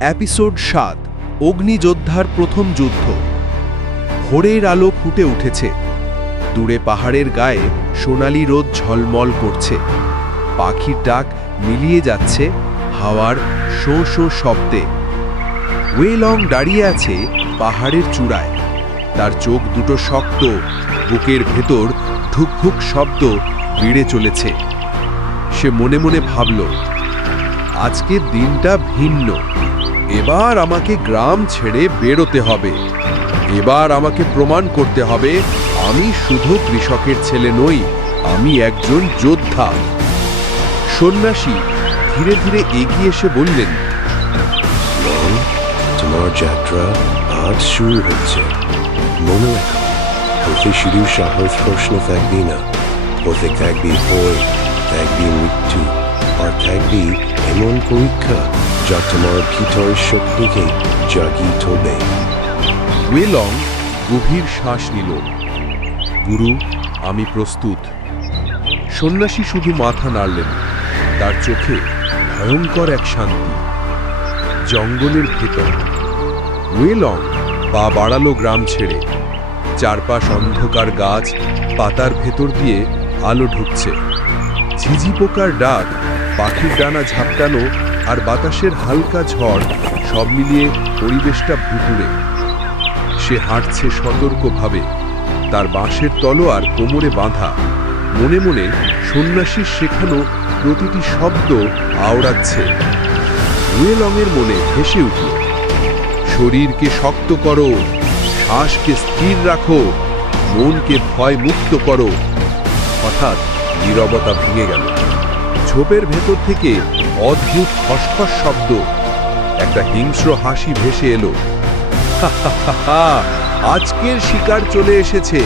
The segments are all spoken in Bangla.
এপিসোড সাত, অগ্নিযোদ্ধার প্রথম যুদ্ধ। ভোরের আলো ফুটে উঠেছে। দূরে পাহাড়ের গায়ে সোনালি রোদ ঝলমল করছে। পাখির ডাক মিলিয়ে যাচ্ছে হাওয়ার শো শো শব্দে। ওয়েলং দাঁড়িয়ে আছে পাহাড়ের চূড়ায়। তার চোখ দুটো শক্ত, বুকের ভেতর ধুকভুক শব্দ বেড়ে চলেছে। সে মনে মনে ভাবল, আজকের দিনটা ভিন্ন। এবার আমাকে গ্রাম ছেড়ে বেরোতে হবে। এবার আমাকে প্রমাণ করতে হবে, আমি শুধু কৃষকের ছেলে নই, আমি একজন যোদ্ধা। সন্ন্যাসী ধীরে ধীরে এগিয়ে এসে বললেন তোমার যাত্রা আজ শুরু হচ্ছে। মনে রেখো পথে শুধু সাহস প্রশ্ন থাকবি না। পথে থাকবি ভয়, থাকবি মৃত্যু, আর থাকবি এমন পরীক্ষা। যা তোমার শক্তিকে জাগিয়ে তোলবে ওয়েলং গভীর শ্বাস নিল। গুরু, আমি প্রস্তুত। সন্ন্যাসী শুধু মাথা নাড়লেন। তার চোখে ভয়ঙ্কর এক শান্তি। জঙ্গলের ভেতর। ওয়েলং পা বাড়ালো গ্রাম ছেড়ে। চারপাশ অন্ধকার গাছ পাতার ভেতর দিয়ে আলো ঢুকছে। ঝিঝি পোকার ডাক, পাখির ডানা ঝাপটানো আর বাতাসের হালকা ঝড় সব মিলিয়ে পরিবেশটা ভুতুড়ে। সে হাঁটছে সতর্কভাবে। তার বাঁশের তলোয়ার কোমরে বাঁধা। মনে মনে সন্ন্যাসীর শেখানো প্রতিটি শব্দ আওড়াচ্ছে। রুয়েলংয়ের মনে ভেসে উঠল, শরীরকে শক্ত করো, শ্বাসকে স্থির রাখো, মনকে ভয় মুক্ত করো। হঠাৎ নীরবতা ভেঙে গেল। ঝোপের ভেতর থেকে অদ্ভুত খসখস শব্দ। একটা হিংস্র হাসি ভেসে এলো। আজকের শিকার চলে এসেছে।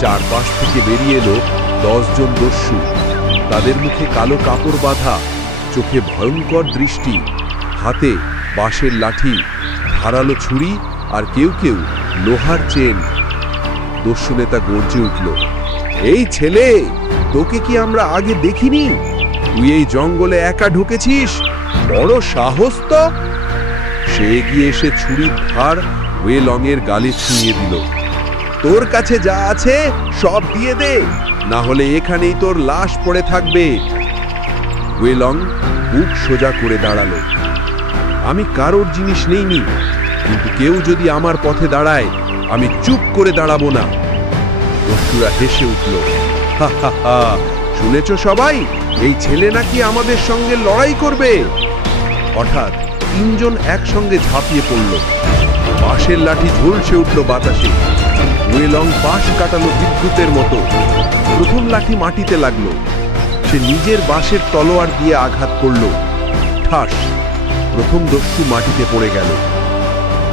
চারপাশ থেকে বেরিয়ে এলো দশজন দস্যু। তাদের মুখে কালো কাপড় বাঁধা, চোখে ভয়ঙ্কর দৃষ্টি, হাতে বাঁশের লাঠি, ধারালো ছুরি আর কেউ কেউ লোহার চেন। দস্যু নেতা গর্জে উঠল, এই ছেলে, তোকে কি আমরা আগে দেখিনি? তুই এই জঙ্গলে একা ঢুকেছিস? বড় সাহস তো। সে এগিয়ে এসে ছুরির ধার ওয়েলংয়ের গালে ছুঁয়ে দিল। তোর কাছে যা আছে সব দিয়ে দে, না হলে এখানেই তোর লাশ পড়ে থাকবে। ওয়েলং বুক সোজা করে দাঁড়াল। আমি কারোর জিনিস নেইনি, কিন্তু কেউ যদি আমার পথে দাঁড়ায়, আমি চুপ করে দাঁড়াবো না। দস্যুরা হেসে উঠল, হা হা হা। শুনেছ সবাই? এই ছেলে নাকি আমাদের সঙ্গে লড়াই করবে? হঠাৎ তিনজন একসঙ্গে ঝাঁপিয়ে পড়ল। বাঁশের লাঠি ঝলসে উঠল বাতাসে। ওয়েলং বাঁশ কাটালো বিদ্যুতের মতো। প্রথম লাঠি মাটিতে লাগল। সে নিজের বাঁশের তলোয়ার দিয়ে আঘাত করল। ঠাস! প্রথম দস্যু মাটিতে পড়ে গেল।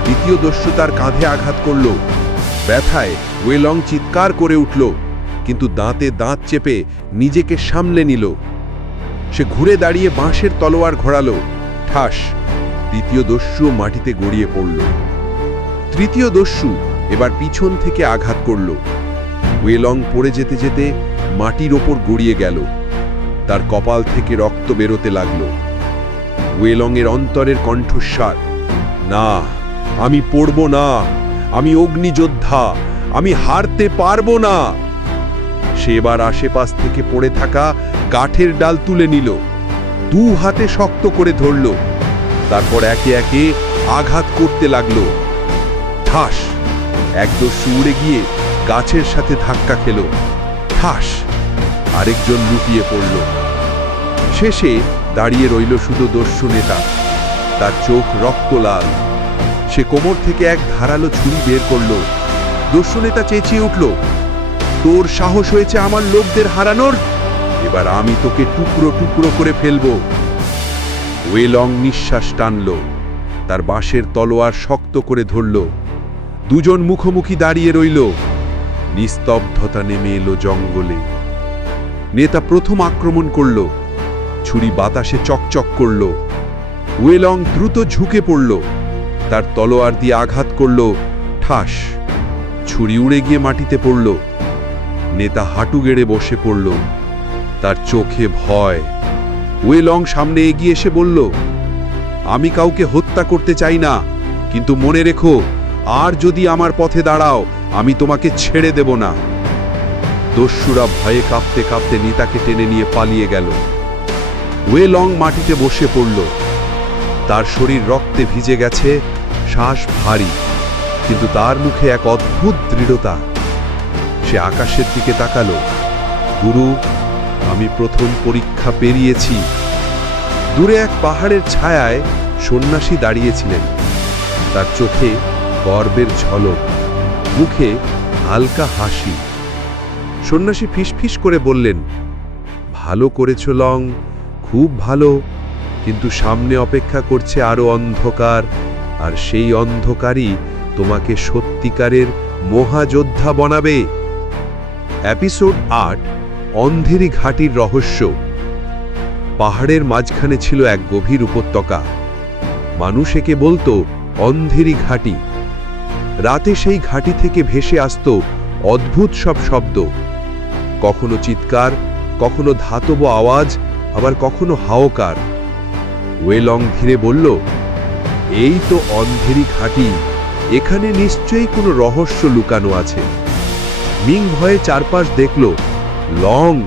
দ্বিতীয় দস্যু তার কাঁধে আঘাত করল। ব্যথায় ওয়েলং চিৎকার করে উঠল। কিন্তু দাঁতে দাঁত চেপে নিজেকে সামলে নিল। সে ঘুরে দাঁড়িয়ে বাঁশের তলোয়ার ঘোরালো। ঠাস দ্বিতীয় দস্যু মাটিতে গড়িয়ে পড়ল। তৃতীয় দস্যু এবার পিছন থেকে আঘাত করল। ওয়েলং পড়ে যেতে যেতে মাটির ওপর গড়িয়ে গেল। তার কপাল থেকে রক্ত বেরোতে লাগল। ওয়েলংয়ের অন্তরের কণ্ঠস্বার, না, আমি পড়ব না। আমি অগ্নিযোদ্ধা। আমি হারতে পারব না। সে এবার আশেপাশ থেকে পড়ে থাকা কাঠের ডাল তুলে নিল। দু হাতে শক্ত করে ধরল। তারপর একে একে আঘাত করতে লাগল। ঠাস! এক দস্যু উড়ে গিয়ে গাছের সাথে ধাক্কা খেল। ঠাস! আরেকজন লুটিয়ে পড়ল। শেষে দাঁড়িয়ে রইল শুধু দস্যু নেতা। তার চোখ রক্ত লাল। সে কোমর থেকে এক ধারালো ছুরি বের করল। দস্যু নেতা চেঁচিয়ে উঠল তোর সাহস হয়েছে আমার লোকদের হারানোর? এবার আমি তোকে টুকরো টুকরো করে ফেলব। ওয়েলং নিঃশ্বাস টানল। তার বাঁশের তলোয়ার শক্ত করে ধরল। দুজন মুখোমুখি দাঁড়িয়ে রইল। নিস্তব্ধতা নেমে এলো জঙ্গলে। নেতা প্রথম আক্রমণ করল। ছুরি বাতাসে চকচক করল। ওয়েলং দ্রুত ঝুঁকে পড়ল। তার তলোয়ার দিয়ে আঘাত করল। ঠাস! ছুরি উড়ে গিয়ে মাটিতে পড়ল। নেতা হাঁটু গেড়ে বসে পড়ল। তার চোখে ভয়। ওয়েলং সামনে এগিয়ে এসে বলল, আমি কাউকে হত্যা করতে চাই না, কিন্তু মনে রেখো, আর যদি আমার পথে দাঁড়াও, আমি তোমাকে ছেড়ে দেব না। দস্যুরা ভয়ে কাঁপতে কাঁপতে নেতাকে টেনে নিয়ে পালিয়ে গেল। ওয়েলং মাটিতে বসে পড়ল। তার শরীর রক্তে ভিজে গেছে, শ্বাস ভারী, কিন্তু তার মুখে এক অদ্ভুত দৃঢ়তা। সে আকাশের দিকে তাকালো। গুরু, আমি প্রথম পরীক্ষা পেরিয়েছি। দূরে এক পাহাড়ের ছায়ায় সন্ন্যাসী দাঁড়িয়েছিলেন। তার চোখে গর্বের ঝলক, মুখে হালকা হাসি। সন্ন্যাসী ফিসফিস করে বললেন, ভালো করেছ লং, খুব ভালো, কিন্তু সামনে অপেক্ষা করছে আরও অন্ধকার, আর সেই অন্ধকারই তোমাকে সত্যিকারের মহাযোদ্ধা বানাবে। এপিসোড আট, অন্ধেরি ঘাটির রহস্য। পাহাড়ের মাঝখানে ছিল এক গভীর উপত্যকা। মানুষ একে বলতো অন্ধেরি ঘাটি। রাতে সেই ঘাটি থেকে ভেসে আসতো অদ্ভুত সব শব্দ। কখনো চিৎকার, কখনো ধাতব আওয়াজ, আবার কখনো হাওকার। ওয়েলং ধীরে বলল, এই তো অন্ধেরি ঘাটি। এখানে নিশ্চয়ই কোনো রহস্য লুকানো আছে। মিং ভয়ে চারপাশ দেখল। লং,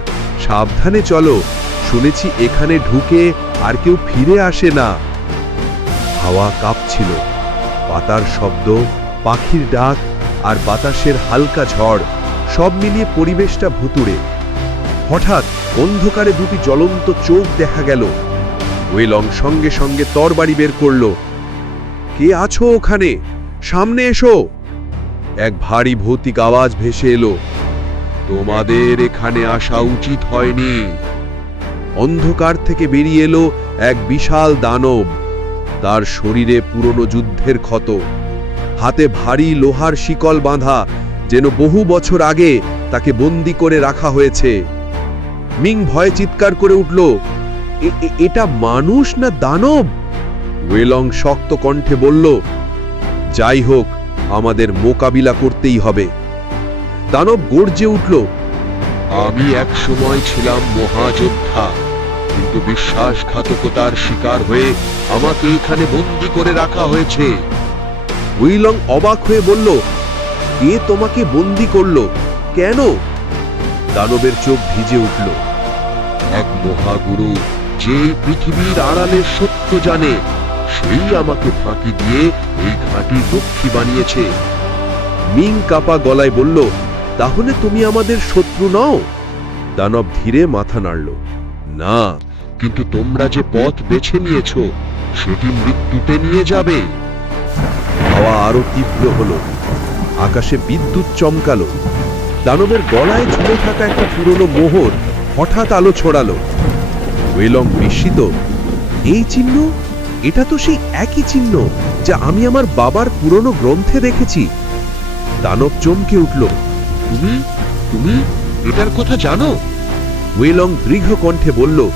সাবধানে চলো। শুনেছি এখানে ঢুকে আর কেউ ফিরে আসে না। হাওয়া কাঁপছিল। পাতার শব্দ, পাখির ডাক আর বাতাসের হালকা ঝড়, সব মিলিয়ে পরিবেশটা ভুতুড়ে। হঠাৎ অন্ধকারে দুটি জ্বলন্ত চোখ দেখা গেল। ওয়েলং সঙ্গে সঙ্গে তরবারি বের করল। কে আছো ওখানে? সামনে এসো! এক ভারী ভৌতিক আওয়াজ ভেসে এলো। তোমাদের এখানে আসা উচিত হয়নি। অন্ধকার থেকে বেরিয়ে এলো এক বিশাল দানব। তার শরীরে পুরনো যুদ্ধের ক্ষত। হাতে ভারী লোহার শিকল বাঁধা, যেন বহু বছর আগে তাকে বন্দি করে রাখা হয়েছে। মিং ভয়ে চিৎকার করে উঠল, "এ- এ- এটা মানুষ না দানব? ওয়েলং শক্ত কণ্ঠে বলল, যাই হোক আমাদের মোকাবিলা করতেই হবে। দানব গর্জে উঠল আমি এক সময় ছিলাম মহাযোদ্ধা কিন্তু বিশ্বাসঘাতকতার শিকার হয়ে আমাকে এখানে বন্দি করে রাখা হয়েছে। উইলং অবাক হয়ে বলল কে তোমাকে বন্দি করল? কেন? দানবের চোখ ভিজে উঠল। এক মহাগুরু যে পৃথিবীর আড়ালে সত্য জানে সেই আমাকে ফাঁকি দিয়ে এই ঘাঁটি রক্ষী বানিয়েছে। মিং কাপা গলায় বলল, তাহলে তুমি আমাদের শত্রু নও? দানব ধীরে মাথা নাড়ল, না, কিন্তু তোমরা যে পথ বেছে নিয়েছো, সেটি মৃত্যুতে নিয়ে যাবে। হাওয়া আরও তীব্র হলো, আকাশে বিদ্যুৎ চমকালো। দানবের গলায় ঝুলে থাকা একটা পুরনো মোহর হঠাৎ আলো ছড়ালো। ওয়েলং বিস্মিত, এই চিহ্ন? এটা তো সেই একই চিহ্ন যা আমি আমার বাবার পুরনো গ্রন্থে দেখেছি। দানব চমকে উঠল। তুমি? তুমি? এটার কথা জানো? ওয়েলং দীর্ঘ কণ্ঠে বলল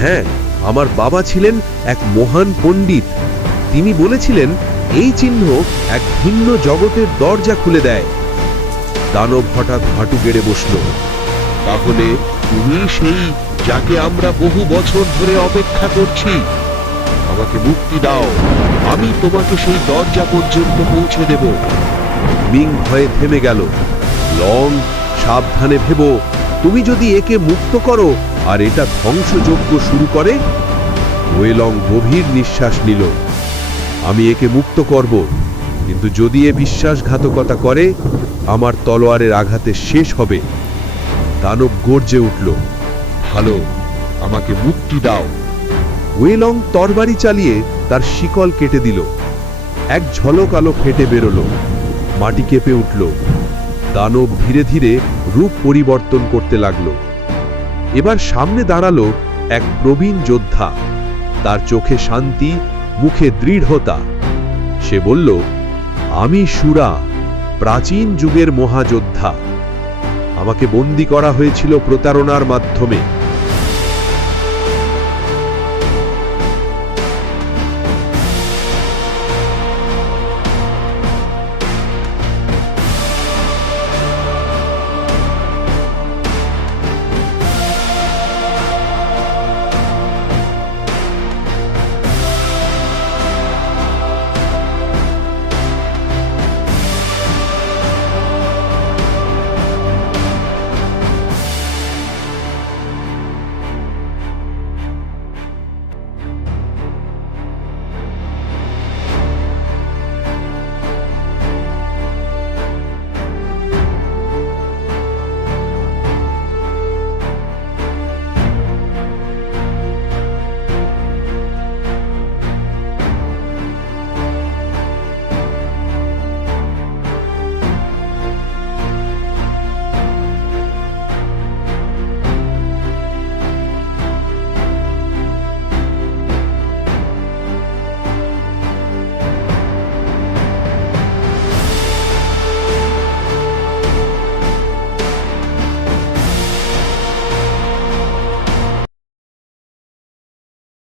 হ্যাঁ আমার বাবা ছিলেন এক মহান পণ্ডিত। তিনি বলেছিলেন এই চিহ্ন এক ভিন্ন জগতের দরজা খুলে দেয়। দানব হঠাৎ হাঁটু গেড়ে বসল। তাহলে তুমি সেই যাকে আমরা বহু বছর ধরে অপেক্ষা করছি আমাকে মুক্তি দাও। আমি তোমাকে সেই দরজা পর্যন্ত পৌঁছে দেব। মিং ভয়ে থেমে গেল। লং, সাবধানে ভেবো, তুমি যদি একে মুক্ত করো আর এটা ধ্বংসযজ্ঞ শুরু করে? ওয়েলং গভীর নিঃশ্বাস নিল। আমি একে মুক্ত করব, কিন্তু যদি এ বিশ্বাসঘাতকতা করে, আমার তলোয়ারের আঘাতে শেষ হবে। দানব গর্জে উঠল, ভালো, আমাকে মুক্তি দাও। ওয়েলং তরবারি চালিয়ে তার শিকল কেটে দিল। এক ঝলক আলো ফেটে বেরোলো। মাটি কেঁপে উঠল। দানব ধীরে ধীরে রূপ পরিবর্তন করতে লাগল। এবার সামনে দাঁড়াল এক প্রবীণ যোদ্ধা। তার চোখে শান্তি, মুখে দৃঢ়তা। সে বলল, আমি সুরা, প্রাচীন যুগের মহাযোদ্ধা। আমাকে বন্দি করা হয়েছিল প্রতারণার মাধ্যমে।